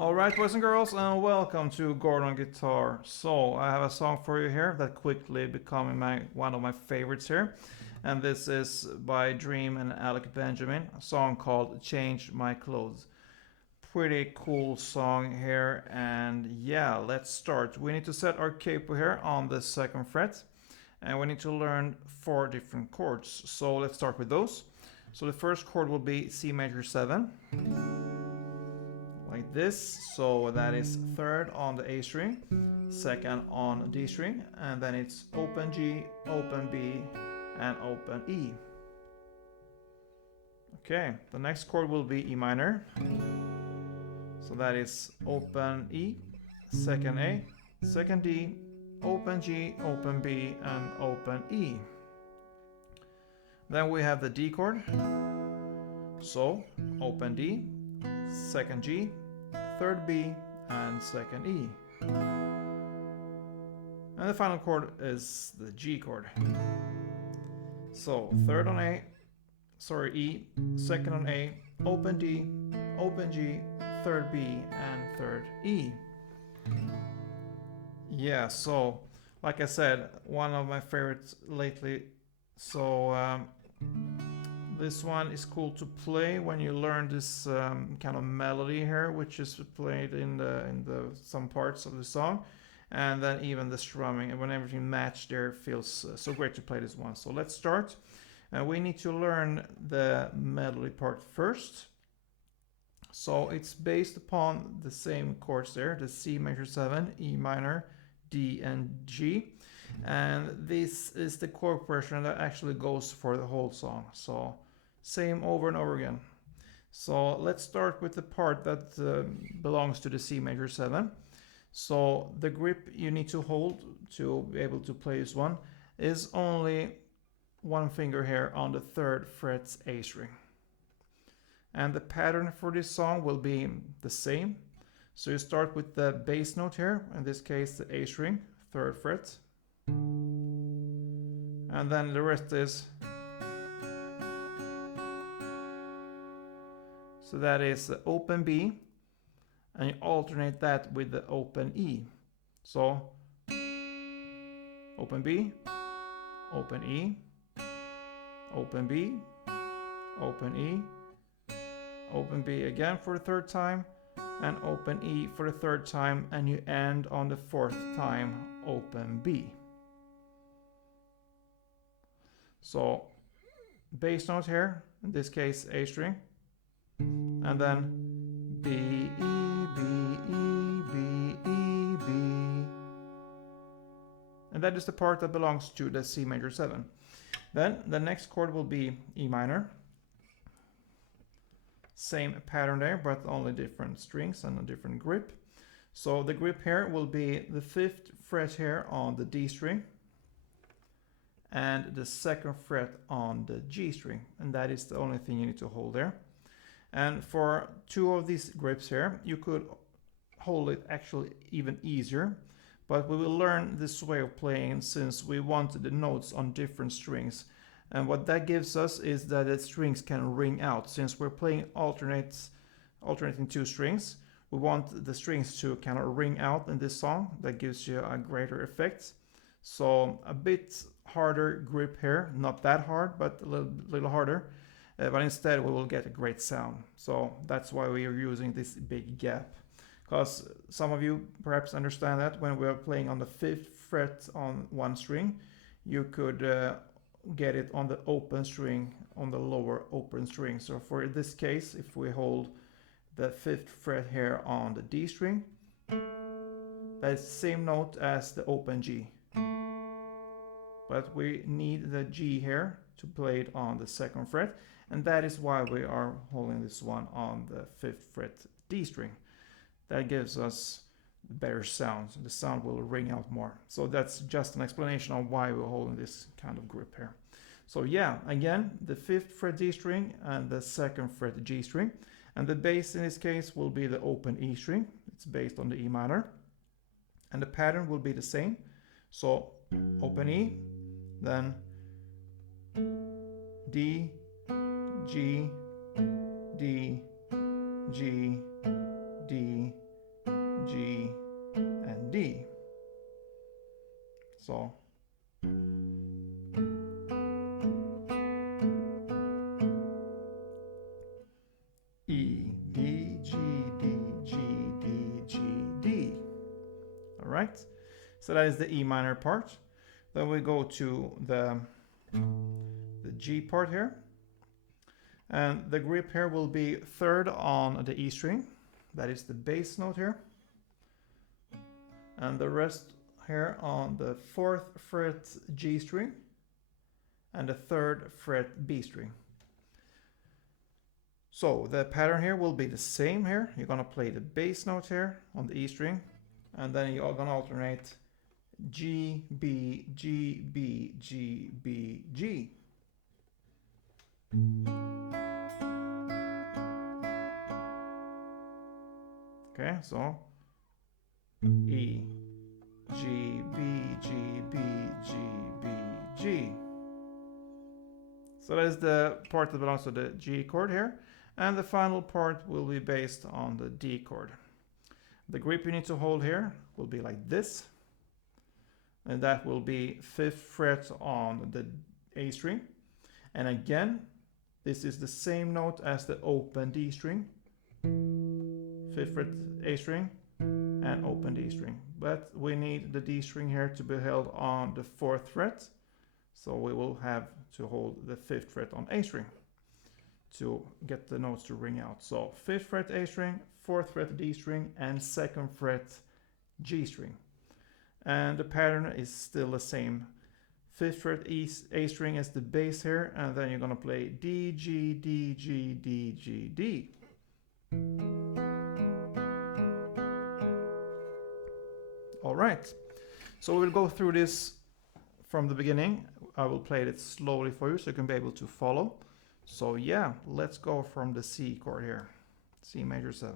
Alright, boys and girls, and welcome to Gordon Guitar. So, I have a song for you here that quickly becoming one of my favorites here. And this is by Dream and Alec Benjamin, a song called Change My Clothes. Pretty cool song here, and yeah, let's start. We need to set our capo here on the second fret, and we need to learn 4 different chords. So let's start with those. So the first chord will be C major 7. Like this, so that is third on the A string, second on D string, and then it's open G, open B, and open E. Okay, the next chord will be E minor, so that is open E, second A, second D, open G, open B, and open E. Then we have the D chord, so open D, second G, third B, and second E. And the final chord is the G chord. So third on E, second on A, open D, open G, third B, and third E. Yeah, so like I said, one of my favorites lately. So this one is cool to play when you learn this kind of melody here, which is played in the some parts of the song, and then even the strumming, and when everything matched there, feels so great to play this one. So let's start. We need to learn the melody part first. So it's based upon the same chords there, the C major 7, E minor, D, and G. And this is the chord progression that actually goes for the whole song. So same over and over again. So let's start with the part that belongs to the C major 7. So the grip you need to hold to be able to play this one is only one finger here on the third fret's A string. And the pattern for this song will be the same. So you start with the bass note here, in this case the A string, third fret. And then the rest is, so that is the open B, and you alternate that with the open E. So open B, open E, open B, open E, open B again for the third time, and open E for the third time, and you end on the fourth time open B. So bass note here, in this case A string, and then B, E, B, E, B, E, B. And that is the part that belongs to the C major 7. Then the next chord will be E minor. Same pattern there, but only different strings and a different grip. So the grip here will be the 5th fret here on the D string, and the 2nd fret on the G string, and that is the only thing you need to hold there. And for 2 of these grips here, you could hold it actually even easier, but we will learn this way of playing since we want the notes on different strings. And what that gives us is that the strings can ring out. Since we're playing alternating 2 strings, we want the strings to kind of ring out in this song. That gives you a greater effect. So a bit harder grip here, not that hard, but a little harder. But instead we will get a great sound. So that's why we are using this big gap. Because some of you perhaps understand that when we are playing on the 5th fret on one string, you could get it on the open string, on the lower open string. So for this case, if we hold the 5th fret here on the D string, that's the same note as the open G. But we need the G here to play it on the 2nd fret, and that is why we are holding this one on the 5th fret D string. That gives us better sound. The sound will ring out more. So that's just an explanation of why we're holding this kind of grip here. So yeah, again, the 5th fret D string and the 2nd fret G string, and the bass in this case will be the open E string. It's based on the E minor, and the pattern will be the same. So open E, then D, G, D, G, D, G, and D. So E, D, G, D, G, D, G, D. All right. So that is the E minor part. Then we go to the G part here. And the grip here will be third on the E string. That is the bass note here. And the rest here on the 4th fret G string and the 3rd fret B string. So the pattern here will be the same here. You're gonna play the bass note here on the E string, and then you're gonna alternate G, B, G, B, G, B, G. Okay, so E, G, B, G, B, G, B, G. So that is the part that belongs to the G chord here. And the final part will be based on the D chord. The grip you need to hold here will be like this. And that will be 5th fret on the A string. And again, this is the same note as the open D string. 5th fret A string and open D string. But we need the D string here to be held on the 4th fret. So we will have to hold the 5th fret on A string to get the notes to ring out. So 5th fret A string, 4th fret D string, and 2nd fret G string. And the pattern is still the same. 5th fret A string is the bass here, and then you're gonna play D, G, D, G, D, G, D. All right, so we'll go through this from the beginning. I will play it slowly for you so you can be able to follow. So yeah, let's go from the C chord here, C major 7.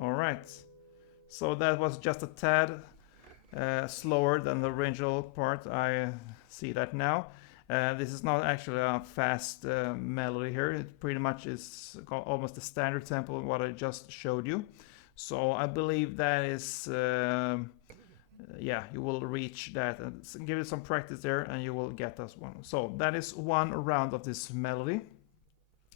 All right, so that was just a tad slower than the original part. I see that now. This is not actually a fast melody here. It pretty much is almost the standard tempo of what I just showed you. So I believe that is, yeah, you will reach that. And give it some practice there and you will get this one. So that is one round of this melody.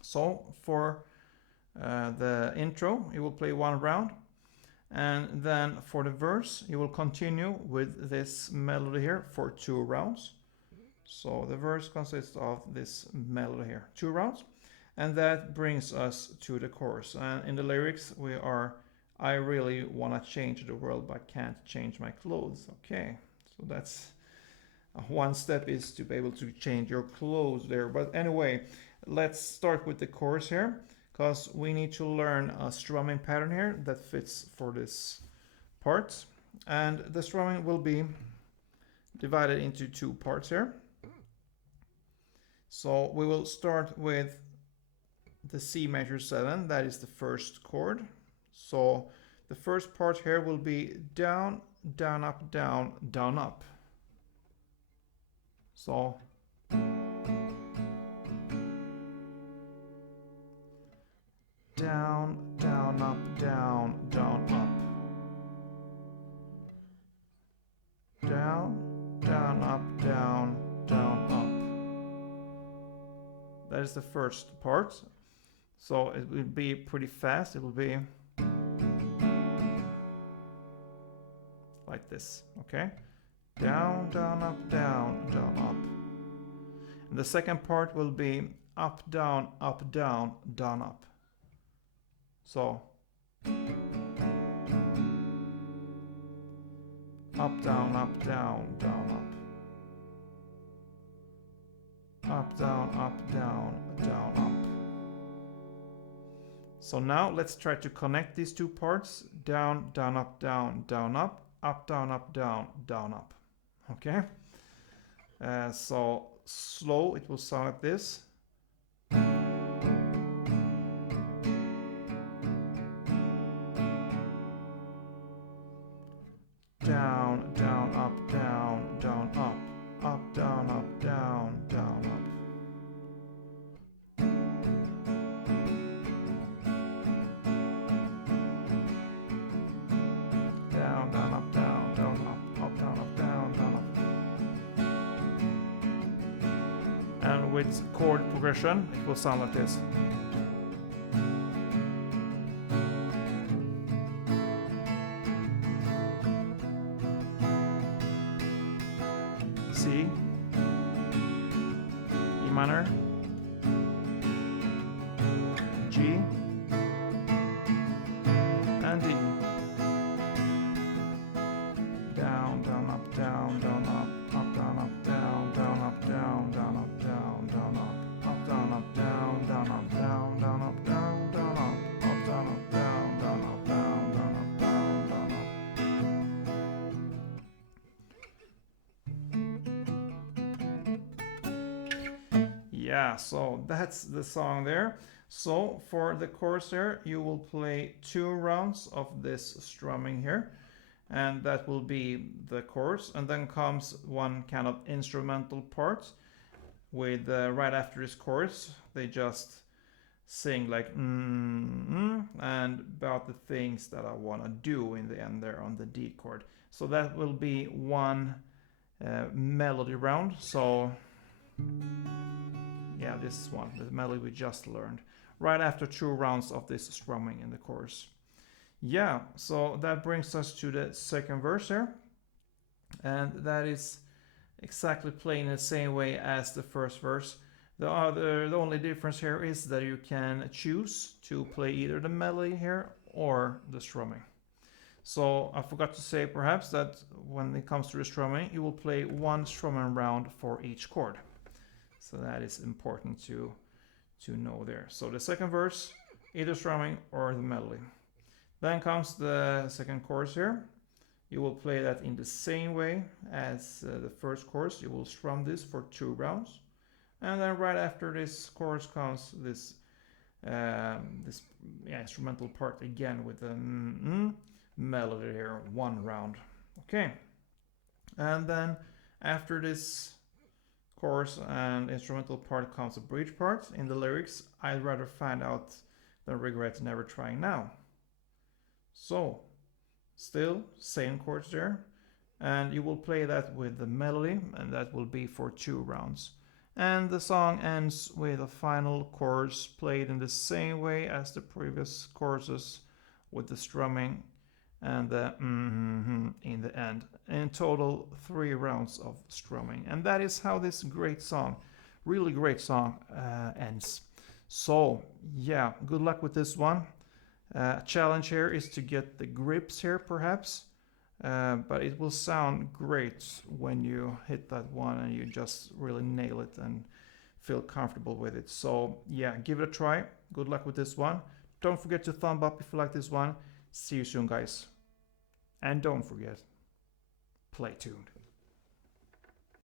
So for the intro, you will play one round. And then for the verse, you will continue with this melody here for 2 rounds. So the verse consists of this melody here, 2 rounds. And that brings us to the chorus. And in the lyrics, we are, I really want to change the world, but can't change my clothes. Okay, so that's one step, is to be able to change your clothes there. But anyway, let's start with the chorus here, because we need to learn a strumming pattern here that fits for this part. And the strumming will be divided into 2 parts here. So we will start with the C major 7, that is the first chord. So the first part here will be down, down, up, down, down, up. So down, down, up, down, down, up. Down, down, up, down, down, up. That is the first part. So it will be pretty fast. It will be like this, okay? Down, down, up, down, down, up. And the second part will be up, down, down, down, up. So up, down, down, down, up. Up, down, down, down, up. So now let's try to connect these 2 parts. Down, down, down, down, up. Up, down, down, down, up. Okay? So slow, it will sound like this. And with chord progression, it will sound like this. C, E minor, G, and D. Down, down, up, down, down, up, down, up, down, down, up, down, down, up, down, down, up, down, up, down, down, up, down, down, up, down, down, up, down, up, down, down, up, down, down, up, down, down, up. Yeah, so that's the song there. So for the chorus there, you will play 2 rounds of this strumming here, and that will be the chorus, and then comes one kind of instrumental part with right after this chorus they just sing like and about the things that I want to do in the end there on the D chord. So that will be one melody round. So yeah, this is one, the melody we just learned, right after 2 rounds of this strumming in the chorus. Yeah, so that brings us to the second verse here, and that is exactly playing the same way as the first verse. The only difference here is that you can choose to play either the melody here or the strumming. So I forgot to say perhaps that when it comes to the strumming, you will play 1 strumming round for each chord. So that is important to know there. So the second verse, either strumming or the melody. Then comes the second chorus here. You will play that in the same way as the first chorus. You will strum this for 2 rounds. And then right after this chorus comes this instrumental part again with the melody here, 1 round. Okay. And then after this chorus and instrumental part comes a bridge part. In the lyrics, I'd rather find out than regret never trying now. So still same chords there, and you will play that with the melody, and that will be for 2 rounds. And the song ends with a final chorus played in the same way as the previous choruses, with the strumming and the in the end. In total 3 rounds of strumming, and that is how this great song, really great song, ends. So yeah, good luck with this one. Challenge here is to get the grips here perhaps, but it will sound great when you hit that one and you just really nail it and feel comfortable with it. So yeah, give it a try. Good luck with this one. Don't forget to thumb up if you like this one. See you soon, guys. And don't forget, play tuned.